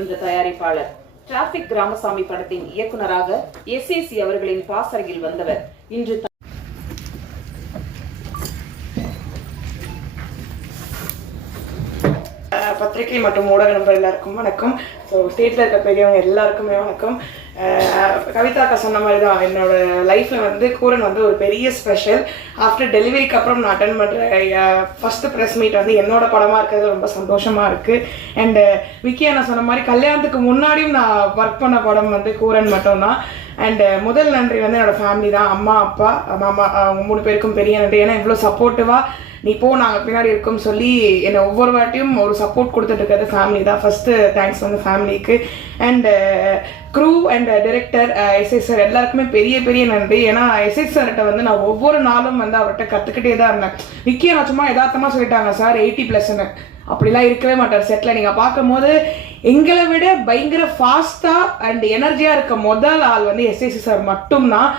இந்த தயாரிப்பாளர். டிராபிக் கிராமசாமி படத்தின் இயக்குனராக எஸ்ஏசி அவர்களின் பாசறையில் வந்தவர். இன்று பத்திரிகை மற்றும் ஊடக நண்பர் எல்லாருக்கும் வணக்கம். ஸோ ஸ்டேட்டில் இருக்க பெரியவங்க எல்லாருக்குமே வணக்கம். கவிதாக்கா சொன்ன மாதிரி தான் என்னோட லைஃப்பில் வந்து கூரன் வந்து ஒரு பெரிய ஸ்பெஷல் ஆஃப்டர் டெலிவரிக்கு அப்புறம் நான் அட்டன் பண்ணுற ஃபஸ்ட்டு ப்ரெஸ் மீட் வந்து என்னோட படமாக இருக்கிறது ரொம்ப சந்தோஷமாக இருக்குது அண்டு விக்கியா நான் சொன்ன மாதிரி கல்யாணத்துக்கு முன்னாடியும் நான் ஒர்க் பண்ண படம் வந்து கூரன் மட்டும்தான். அண்டு முதல் நன்றி வந்து என்னோடய ஃபேமிலி தான். அம்மா அப்பா மாமா அவங்க மூணு பேருக்கும் பெரிய நன்றி. ஏன்னா இவ்வளோ சப்போர்ட்டிவாக நீ போ நாங்கள் பின்னாடி இருக்கோம் சொல்லி என்னை ஒவ்வொரு வாட்டியும் ஒரு சப்போர்ட் கொடுத்துட்டு இருக்கிறது ஃபேமிலி தான். ஃபஸ்ட்டு தேங்க்ஸ் வந்து ஃபேமிலிக்கு and crew and director SS sir எல்லாருக்குமே பெரிய பெரிய நன்றி. ஏன்னா எஸ்எஸ் சார்கிட்ட வந்து நான் ஒவ்வொரு நாளும் வந்து அவர்கிட்ட கற்றுக்கிட்டே தான் இருந்தேன். விக்கிய நான் சும்மா யதார்த்தமாக சொல்லிட்டாங்க சார் எயிட்டி ப்ளஸ்ன்னு அப்படிலாம் இருக்கவே மாட்டார். செட்டில் நீங்கள் பார்க்கும்போது எங்களை விட பயங்கர ஃபாஸ்ட்டாக அண்ட் எனர்ஜியாக இருக்க முதல் ஆள் வந்து எஸ்எஸ்சி சார் மட்டும்தான்.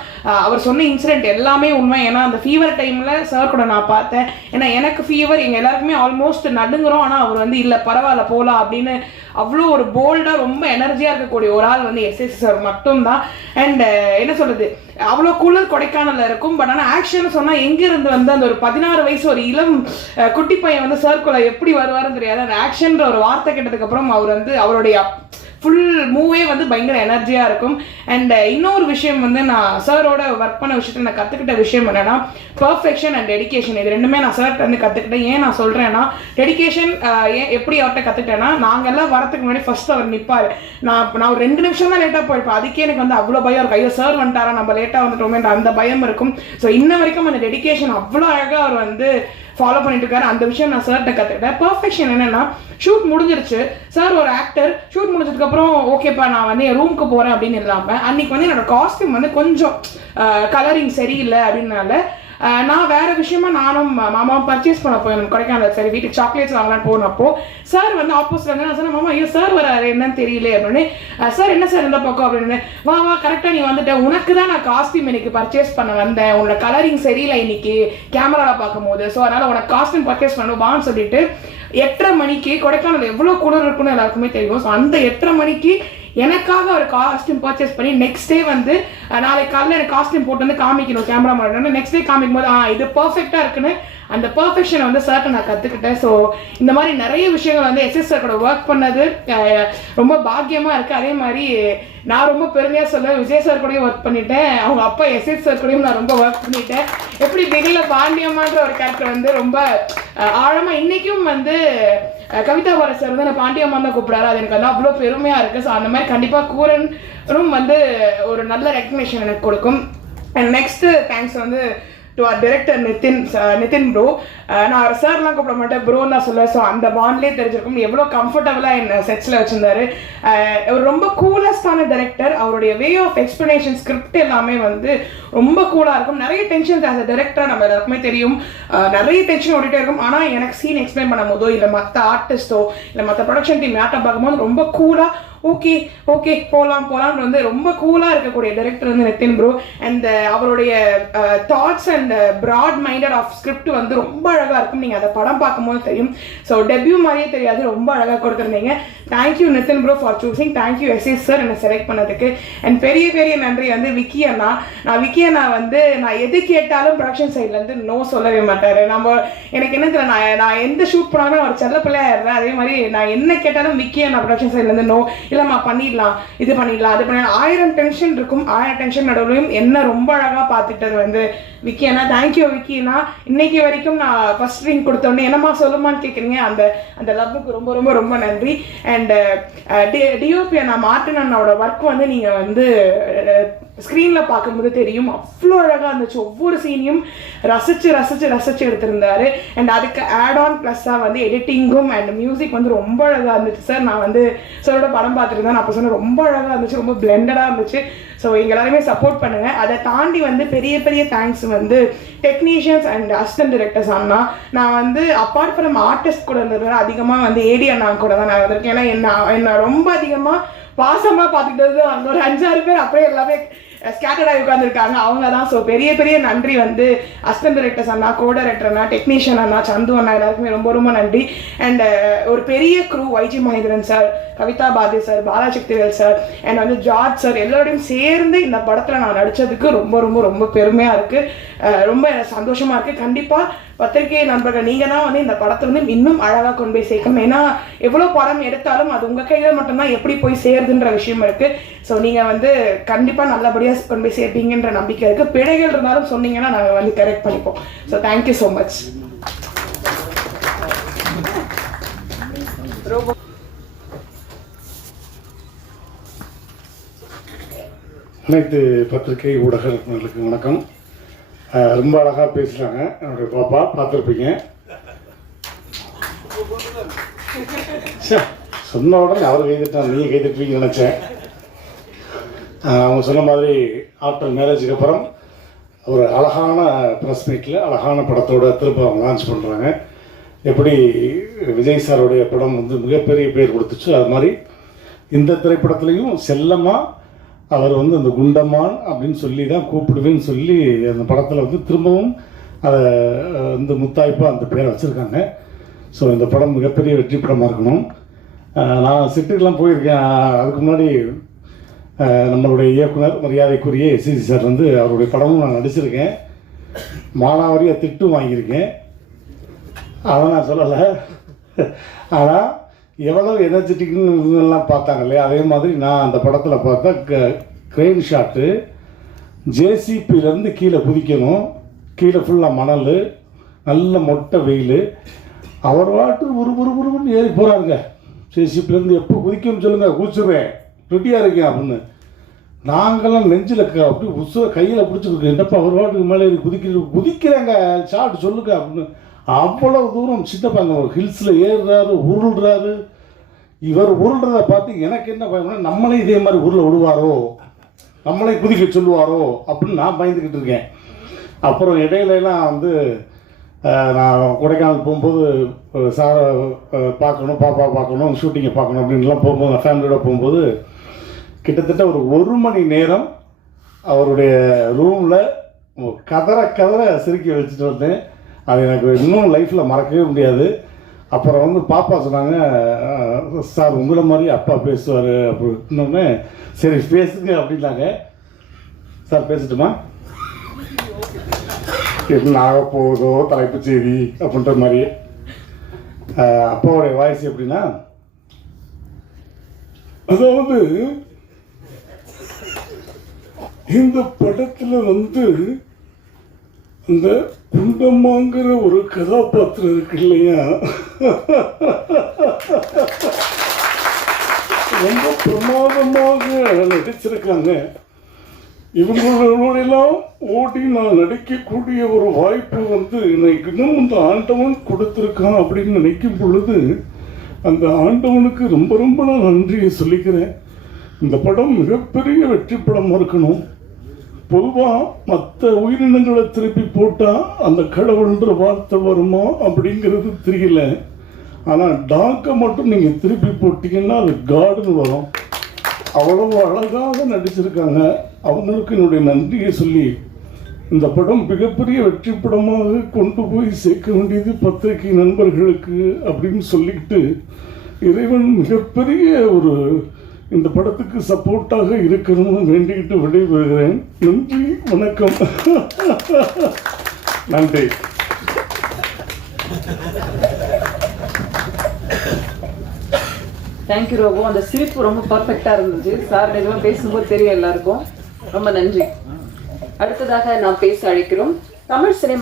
அவர் சொன்ன இன்சிடென்ட் எல்லாமே உண்மை. ஏன்னா அந்த ஃபீவர் டைமில் சார் கூட நான் பார்த்தேன். ஏன்னா எனக்கு ஃபீவர் எங்கள் எல்லாருக்குமே ஆல்மோஸ்ட் நடுங்குறோம். ஆனால் அவர் வந்து இல்லை பரவாயில்ல போகலாம் அப்படின்னு அவ்வளோ ஒரு போல்டாக ரொம்ப எனர்ஜியாக இருக்கக்கூடிய ஒரு ஆள் வந்து எஸ்எஸ் சார் மட்டும்தான். அண்ட் என்ன சொல்கிறது அவ்வளோ குளிர் கொடைக்கானலில் இருக்கும். பட் ஆனால் ஆக்ஷன் சொன்னால் எங்கேருந்து வந்து அந்த ஒரு பதினாறு வயசு ஒரு இளம் குட்டி பையன் வந்து சர்க்குள்ள எப்படி வருவாருன்னு தெரியாது. அந்த ஆக்ஷன்ற ஒரு வார்த்தை கேட்டதுக்கப்புறம் அவர் வந்து அவருடைய ஃபுல் மூவே வந்து பயங்கர எனர்ஜியாக இருக்கும். அண்ட் uh, இன்னொரு விஷயம் வந்து நான் சாரோட ஒர்க் பண்ண விஷயத்தில் நான் கற்றுக்கிட்ட விஷயம் என்னென்னா பர்ஃபெக்ஷன் அண்ட் டெடிகேஷன் இது ரெண்டுமே நான் சார்கிட்ட வந்து கற்றுக்கிட்டேன் ஏன் நான் சொல்கிறேன்னா டெடிகேஷன் uh, ஏன் எப்படி அவர்கிட்ட கற்றுக்கிட்டேன்னா நாங்கள் எல்லாம் வரத்துக்கு முன்னாடி ஃபஸ்ட் அவர் நிற்பார் நான் நான் ஒரு ரெண்டு நிமிஷம் தான் லேட்டாக போயிருப்பேன். அதுக்கே எனக்கு வந்து அவ்வளோ பயம் இருக்கும். ஐயோ சார் வந்துட்டாரா? நம்ம லேட்டாக வந்துட்டோமே அந்த பயம் இருக்கும். ஸோ இன்ன வரைக்கும் அந்த டெடிகேஷன் அவ்வளோ அழகாக அவர் வந்து ஃபாலோ பண்ணிட்டு இருக்காரு அந்த விஷயம் நான் சார்கிட்ட கற்றுக்கிட்டேன் பர்ஃபெக்ஷன் என்னன்னா ஷூட் முடிஞ்சிருச்சு. சார் ஒரு ஆக்டர் ஷூட் முடிஞ்சதுக்கப்புறம் ஓகேப்பா நான் வந்து என் ரூமுக்கு போகிறேன் அப்படின்னு இல்லாமல் அன்னைக்கு வந்து என்னோட காஸ்டியூம் வந்து கொஞ்சம் கலரிங் சரியில்லை அப்படின்னால நான் வேற விஷயமா நானும் மாமாவும் பர்ச்சேஸ் பண்ண போயிருந்தோம் கொடைக்கானல். சரி வீட்டுக்கு சாக்லேட்ஸ் வாங்கலாம்னு போனப்போ சார் வந்து ஆப்போசிட்ல வந்து நான் சொன்னேன் மாமா ஐயோ சார் வராரு. என்னன்னு தெரியல அப்படின்னு சார் என்ன சார் இந்த பக்கம்? அப்படின்னு வா வா கரெக்டாக நீ வந்துட்ட. உனக்கு தான் நான் காஸ்டியூம் இன்னைக்கு பர்ச்சேஸ் பண்ண வந்தேன். உன்னோட கலரிங் சரியில்லை இன்னைக்கு. கேமராவில் பார்க்கும்போது. ஸோ அதனால உனக்கு காஸ்டியூம் பர்ச்சேஸ் பண்ணணும் வான்னு சொல்லிட்டு எட்டரை மணிக்கு கொடைக்கானல் எவ்வளோ குளிர் இருக்குன்னு எல்லாருக்குமே தெரியும். ஸோ அந்த எட்டரை மணிக்கு எனக்காக ஒரு காஸ்டியூம் பர்ச்சேஸ் பண்ணி நெக்ஸ்ட் டே வந்து நாளைக்கு காலையில் எனக்கு காஸ்டியூம் போட்டு வந்து காமிக்கணும் கேமரா மாடல் நெக்ஸ்ட் டே காமிக்கும் போது ஆ இது பர்ஃபெக்டாக இருக்குன்னு அந்த பர்ஃபெக்ஷனை வந்து சார்ட்ட நான் கற்றுக்கிட்டேன் ஸோ இந்த மாதிரி நிறைய விஷயங்கள் வந்து எஸ்எஸ் சார் கூட ஒர்க் பண்ணது. ரொம்ப பாக்கியமாக இருக்குது அதே மாதிரி நான் ரொம்ப பெருமையாக சொல்லுவேன் விஜய் சார் கூடயும் ஒர்க் பண்ணிட்டேன். அவங்க அப்பா எஸ்எஸ் சார் கூடயும் நான் ரொம்ப ஒர்க் பண்ணிட்டேன். எப்படி திகில பாண்டியம்மான்ற ஒரு கேரக்டர் வந்து ரொம்ப ஆழமாக இன்றைக்கும் வந்து கவிதா வர சார் வந்து நான் பாண்டியம்மா தான் கூப்பிடாரு அது எனக்கு வந்து அவ்வளோ பெருமையாக இருக்குது ஸோ அந்த மாதிரி கண்டிப்பாக கூரனும் வந்து ஒரு நல்ல ரெக்கக்னேஷன் எனக்கு கொடுக்கும். அண்ட் நெக்ஸ்ட்டு தேங்க்ஸ் வந்து to R director Nithin Nithin bro நான் சார்லாம் கூப்பிட மாட்டேன். ப்ரோன்னு தான் சொல்லுவேன். ஸோ அந்த பாண்ட்லேயே தெரிஞ்சிருக்கும். எவ்வளோ கம்ஃபர்டபுளாக என்ன செட்ஸில் வச்சிருந்தாரு. Uh, அவர் ரொம்ப கூலஸ்டான டைரக்டர் அவருடைய வே ஆஃப் எக்ஸ்பிளனேஷன் ஸ்கிரிப்ட் எல்லாமே வந்து ரொம்ப கூலாக இருக்கும். நிறைய டென்ஷன்ஸ் ஆஸ் அ டேரக்டர் நம்ம எல்லாருக்குமே தெரியும். Uh, நிறைய டென்ஷன் ஓடிட்டே இருக்கும். ஆனால் எனக்கு சீன் எக்ஸ்பிளைன் பண்ணும் போதோ இல்லை மற்ற ஆர்டிஸ்டோ இல்லை மற்ற ப்ரொடக்ஷன் டீம் யார்ட்ட பார்க்கும்போது ரொம்ப கூலாக ஓகே ஓகே போகலாம் போகலான்னு வந்து ரொம்ப கூலாக இருக்கக்கூடிய டைரக்டர் வந்து நித்தின் ப்ரோ அண்ட் uh, அவருடைய thoughts and broad minded of script வந்து ரொம்ப அழகாக இருக்கும். நீங்கள் அதை படம் பார்க்கும்போது தெரியும். ஸோ டெபியூ மாதிரியே தெரியாது ரொம்ப அழகாக கொடுத்துருந்தீங்க. Thank you Nithin bro for choosing thank you SS sir என்னை செலக்ட் பண்ணதுக்கு. அண்ட் பெரிய பெரிய நன்றி வந்து விக்கி அண்ணா. நான் விக்கி அண்ணா வந்து நான் எது கேட்டாலும் ப்ரொடக்ஷன் சைட்லேருந்து நோ சொல்லவே மாட்டார். நம்ம எனக்கு என்ன தெரியல நான் நான் எந்த ஷூட் பண்ணாலும் ஒரு செல்ல பிள்ளையாக இருந்தேன் அதே மாதிரி நான் என்ன கேட்டாலும் விக்கி அண்ணா ப்ரொடக்ஷன் சைட்லேருந்து நோ இல்லைம்மா பண்ணிடலாம் இது பண்ணிடலாம் அது பண்ணலாம் ஆயிரம் டென்ஷன் இருக்கும். ஆயிரம் டென்ஷன் நடுவுலையும் என்ன ரொம்ப அழகாக பார்த்துட்டது வந்து விக்கி. அண்ணா தேங்க்யூ விக்கினா இன்னைக்கு வரைக்கும் நான் ஃபர்ஸ்ட் ரிங் கொடுத்தோன்னே என்னம்மா சொல்லுமான்னு கேட்குறீங்க அந்த அந்த லவ்வுக்கு ரொம்ப ரொம்ப ரொம்ப நன்றி. அண்ட் டிஓபி அண்ணா மார்டின் அண்ணாவோட ஒர்க் வந்து நீங்கள் வந்து ஸ்க்ரீனில் பார்க்கும்போது தெரியும் அவ்வளோ அழகாக இருந்துச்சு. ஒவ்வொரு சீனையும் ரசித்து ரசித்து ரசித்து எடுத்திருந்தாரு. அண்ட் அதுக்கு ஆட் ஆன் ப்ளஸ்ஸாக வந்து எடிட்டிங்கும் அண்ட் மியூசிக் வந்து ரொம்ப அழகாக இருந்துச்சு. சார் நான் வந்து சாரோட படம் பார்த்துருந்தேன். நான் அப்போ சொன்னேன் ரொம்ப அழகாக இருந்துச்சு ரொம்ப பிளெண்டடாக இருந்துச்சு. ஸோ எங்க எல்லாருமே சப்போர்ட் பண்ணுங்கள் அதை தாண்டி வந்து பெரிய பெரிய தேங்க்ஸ் வந்து டெக்னீஷியன்ஸ் அண்ட் அசிஸ்டன்ட் டிரெக்டர்ஸ் அண்ணா. நான் வந்து அப்பார்ட் ஃப்ரம் ஆர்டிஸ்ட் கூட இருந்தது அதிகமாக வந்து ஏடி அண்ணா கூட தான் நான் இருந்திருக்கேன். ஏன்னா என்ன என்ன ரொம்ப அதிகமாக பாசமாக பார்த்துக்கிட்டது அந்த ஒரு அஞ்சாறு பேர் அப்படியே எல்லாமே ஸ்கேட்டர்டாக உட்காந்துருக்காங்க அவங்க தான். ஸோ பெரிய பெரிய நன்றி வந்து அசிஸ்டன்ட் டிரெக்டர்ஸ் அண்ணா கோ டைரக்டர் அண்ணா டெக்னீஷியன் அண்ணா சந்து அண்ணா எல்லாருக்குமே ரொம்ப ரொம்ப நன்றி. அண்ட் ஒரு பெரிய crew Y G Mahendran sir Kavitha பாதி சார் பாலாசக்திவேல் சார் அண்ட் வந்து ஜார்ஜ் சார் எல்லாரோடையும் சேர்ந்து இந்த படத்தில் நான் நடித்ததுக்கு ரொம்ப ரொம்ப ரொம்ப பெருமையாக இருக்குது ரொம்ப சந்தோஷமாக இருக்குது கண்டிப்பாக பத்திரிகை நண்பர்கள் நீங்கள் தான் வந்து இந்த படத்தை வந்து இன்னும் அழகாக கொண்டு போய் சேர்க்கணும். ஏன்னா எவ்வளோ படம் எடுத்தாலும் அது உங்கள் கையில் மட்டும்தான் எப்படி போய் சேருதுன்ற விஷயம் இருக்குது ஸோ நீங்கள் வந்து கண்டிப்பாக நல்லபடியாக கொண்டு போய் சேர்ப்பீங்கன்ற நம்பிக்கை இருக்குது பிழைகள் இருந்தாலும் சொன்னீங்கன்னா நாங்கள் வந்து கரெக்ட் பண்ணிப்போம். ஸோ தேங்க்யூ ஸோ மச் அனைத்து பத்திரிகை ஊடகங்களுக்கு வணக்கம். ரொம்ப அழகாக பேசுகிறாங்க என்னுடைய பாப்பா பார்த்துருப்பீங்க. சொன்ன உடனே அவர் கைதிட்டாங்க நீங்கள் கைதிட்டுவீங்கன்னு நினச்சேன். அவங்க சொன்ன மாதிரி ஆஃப்டர் மேரேஜுக்கு அப்புறம் ஒரு அழகான ப்ரெஸ் மீட்டில் அழகான படத்தோட திரும்ப அவங்க லான்ச் பண்ணுறாங்க எப்படி விஜய் சாருடைய படம் வந்து மிகப்பெரிய பேர் கொடுத்துச்சு. அது மாதிரி இந்த திரைப்படத்துலையும் செல்லமாக அவர் வந்து அந்த குண்டம்மான் அப்படின்னு சொல்லி தான் கூப்பிடுவேன்னு சொல்லி அந்த படத்தில் வந்து திரும்பவும் அதை வந்து முத்தாய்ப்பாக அந்த பேரை வச்சுருக்காங்க. ஸோ இந்த படம் மிகப்பெரிய வெற்றி படமாக இருக்கணும். நான் சிட்டுக்கெலாம் போயிருக்கேன். அதுக்கு முன்னாடி நம்மளுடைய இயக்குனர் மரியாதைக்குரிய எஸ்சிசி சார் வந்து அவருடைய படமும் நான் நடிச்சிருக்கேன். மானாவாரியாக திட்டும் வாங்கியிருக்கேன். அதை நான் சொல்லலை. ஆனால் எவ்வளோ எனர்ஜெட்டிக்னு இவங்கெல்லாம் பார்த்தாங்க இல்லையா அதே மாதிரி நான் அந்த படத்தில் பார்த்தா க க்ரெயின் ஷாட்டு ஜேசிபிலேருந்து கீழே குதிக்கணும். கீழே ஃபுல்லாக மணல் நல்ல மொட்டை வெயில். அவர் வாட்டு ஒரு ஒரு ஒருன்னு ஏறி போகிறாருங்க ஜேசிபிலேருந்து எப்போ குதிக்கணும்னு சொல்லுங்கள் குதிச்சுடுறேன். ரெடியாக இருக்கேன் அப்படின்னு. நாங்களாம் நெஞ்சில் க அப்படி உசுர கையில் பிடிச்சிருக்கு என்னப்பா ஒரு வாட்டுக்கு மேலே ஏறி குதிக்க குதிக்கிறேங்க ஷாட் சொல்லுங்க அப்படின்னு. அவ்வளவு தூரம் சித்தப்பாங்க ஒரு ஹில்ஸில் ஏறுறாரு உருள்றாரு. இவர் உருள்றதை பார்த்து எனக்கு என்ன பயம்னா நம்மளே இதே மாதிரி உருளை விடுவாரோ நம்மளே குதிக்க சொல்லுவாரோ? அப்படின்னு நான் பயந்துக்கிட்டு இருக்கேன். அப்புறம் இடையிலலாம் வந்து நான் கொடைக்கானல் போகும்போது சாரை பார்க்கணும் பாப்பா பார்க்கணும் ஷூட்டிங்கை பார்க்கணும் அப்படின்லாம் போகும்போது நான் ஃபேமிலியோட போகும்போது கிட்டத்தட்ட ஒரு ஒரு மணி நேரம் அவருடைய ரூமில் கதற கதற சிரிக்க வச்சுட்டு வந்தேன். அது எனக்கு இன்னும் லைஃப்பில் மறக்கவே முடியாது. அப்புறம் வந்து பாப்பா சொன்னாங்க சார் உங்களை மாதிரி அப்பா பேசுவார். அப்படின்னோடனே சரி பேசுங்க அப்படின்னாங்க. சார் பேசட்டுமா? என்ன ஆக போகுதோ செய்தி அப்படின்ற மாதிரி அப்பாவுடைய வாய்ஸ் எப்படின்னா அதாவது இந்த படத்தில் வந்து இந்த குண்டம்மாங்கிற ஒரு கதாபாத்திரம் இருக்கு இல்லையா? ரொம்ப பிரமாதமாக நடிச்சிருக்காங்க. இவங்களோடெல்லாம் ஓடி நான் நடிக்கக்கூடிய ஒரு வாய்ப்பு வந்து எனக்கு இன்னும் இந்த ஆண்டவன் கொடுத்துருக்கான் அப்படின்னு நினைக்கும் பொழுது அந்த ஆண்டவனுக்கு ரொம்ப ரொம்ப நான் நன்றியை சொல்லிக்கிறேன். இந்த படம் மிகப்பெரிய வெற்றி படமாக இருக்கணும். பொதுவாக மற்ற உயிரினங்களை திருப்பி போட்டால் அந்த கடவுள்ன்ற வார்த்தை வருமா அப்படிங்கிறது தெரியல. ஆனால் டாக்கை மட்டும் நீங்கள் திருப்பி போட்டிங்கன்னா அது காடுன்னு வரும். அவ்வளவு அழகாக நடிச்சிருக்காங்க. அவங்களுக்கு என்னுடைய நன்றியை சொல்லி இந்த படம் மிகப்பெரிய வெற்றி படமாக கொண்டு போய் சேர்க்க வேண்டியது பத்திரிகை நண்பர்களுக்கு அப்படின்னு சொல்லிக்கிட்டு இறைவன் மிகப்பெரிய ஒரு இந்த படத்துக்கு சப்போர்ட்டாக இருக்கணும்னு வேண்டிக்கிட்டு விடைபெறுகிறேன். நன்றி வணக்கம். நன்றி. தேங்க்யூ ரோபோ அந்த சிரிப்பு ரொம்ப பர்ஃபெக்டாக இருந்துச்சு. சார் நிஜமாக பேசும்போது தெரியும் எல்லாருக்கும். ரொம்ப நன்றி. அடுத்ததாக நாம் பேச அழைக்கிறோம். தமிழ் சினிமா